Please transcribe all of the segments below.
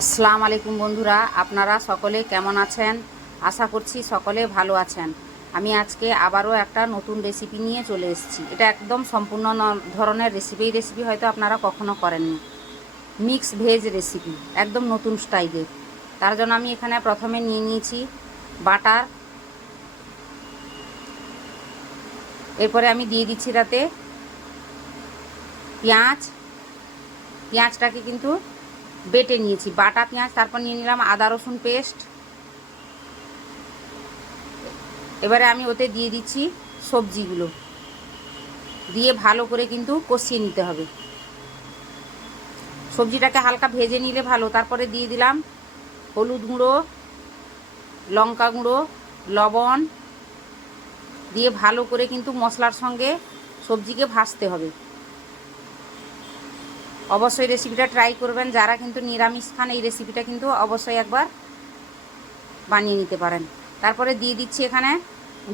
আসসালামু আলাইকুম বন্ধুরা, আপনারা সকলে কেমন আছেন? আশা করছি সকলে ভালো আছেন। আমি আজকে আবারও একটা নতুন রেসিপি নিয়ে চলে এসেছি। এটা একদম সম্পূর্ণ ধরনের রেসিপি রেসিপি হয়তো আপনারা কখনো করেননি। মিক্স ভেজ রেসিপি একদম নতুন স্টাইলের তার জন্য আমি এখানে প্রথমে নিয়ে নিয়েছি বাটার এরপরে আমি দিয়ে দিচ্ছি তাতে পেঁয়াজ। পেঁয়াজটাকে কিন্তু বেটে নিয়েছি। বাটা পেঁয়াজ, তারপর নিয়ে নিলাম আদা, রসুন পেস্ট। এবারে আমি ওতে দিয়ে দিচ্ছি সবজিগুলো। দিয়ে ভালো করে কিন্তু কষিয়ে নিতে হবে। সবজিটাকে হালকা ভেজে নিলে ভালো। তারপরে দিয়ে দিলাম হলুদ গুঁড়ো, লঙ্কা গুঁড়ো, লবণ। দিয়ে ভালো করে কিন্তু মশলার সঙ্গে সবজিকে ভাজতে হবে। অবশ্যই রেসিপিটা ট্রাই করবেন। যারা কিন্তু নিরামিষ খান, এই রেসিপিটা কিন্তু অবশ্যই একবার বানিয়ে নিতে পারেন। তারপরে দিয়ে দিচ্ছি এখানে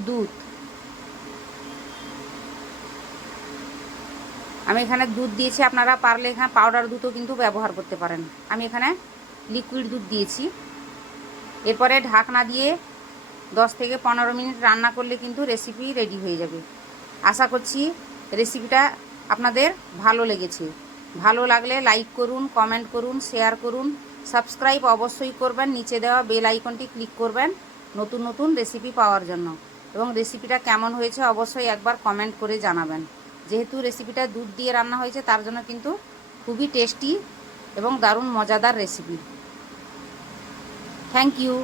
দুধ। আমি এখানে দুধ দিয়েছি, আপনারা পারলে এখানে পাউডার দুধও কিন্তু ব্যবহার করতে পারেন। আমি এখানে লিকুইড দুধ দিয়েছি। এরপরে ঢাকনা দিয়ে দশ থেকে পনেরো মিনিট রান্না করলে কিন্তু রেসিপি রেডি হয়ে যাবে। আশা করছি রেসিপিটা আপনাদের ভালো লেগেছে। ভালো লাগলে লাইক করুন কমেন্ট করুন শেয়ার করুন। সাবস্ক্রাইব অবশ্যই করবেন, নিচে দেওয়া বেল আইকনটি ক্লিক করবেন নতুন নতুন রেসিপি পাওয়ার জন্য। এবং রেসিপিটা কেমন হয়েছে অবশ্যই একবার কমেন্ট করে জানাবেন। যেহেতু রেসিপিটা দুধ দিয়ে রান্না হয়েছে, তার জন্য কিন্তু খুবই টেস্টি এবং দারুণ মজাদার রেসিপি থ্যাংক ইউ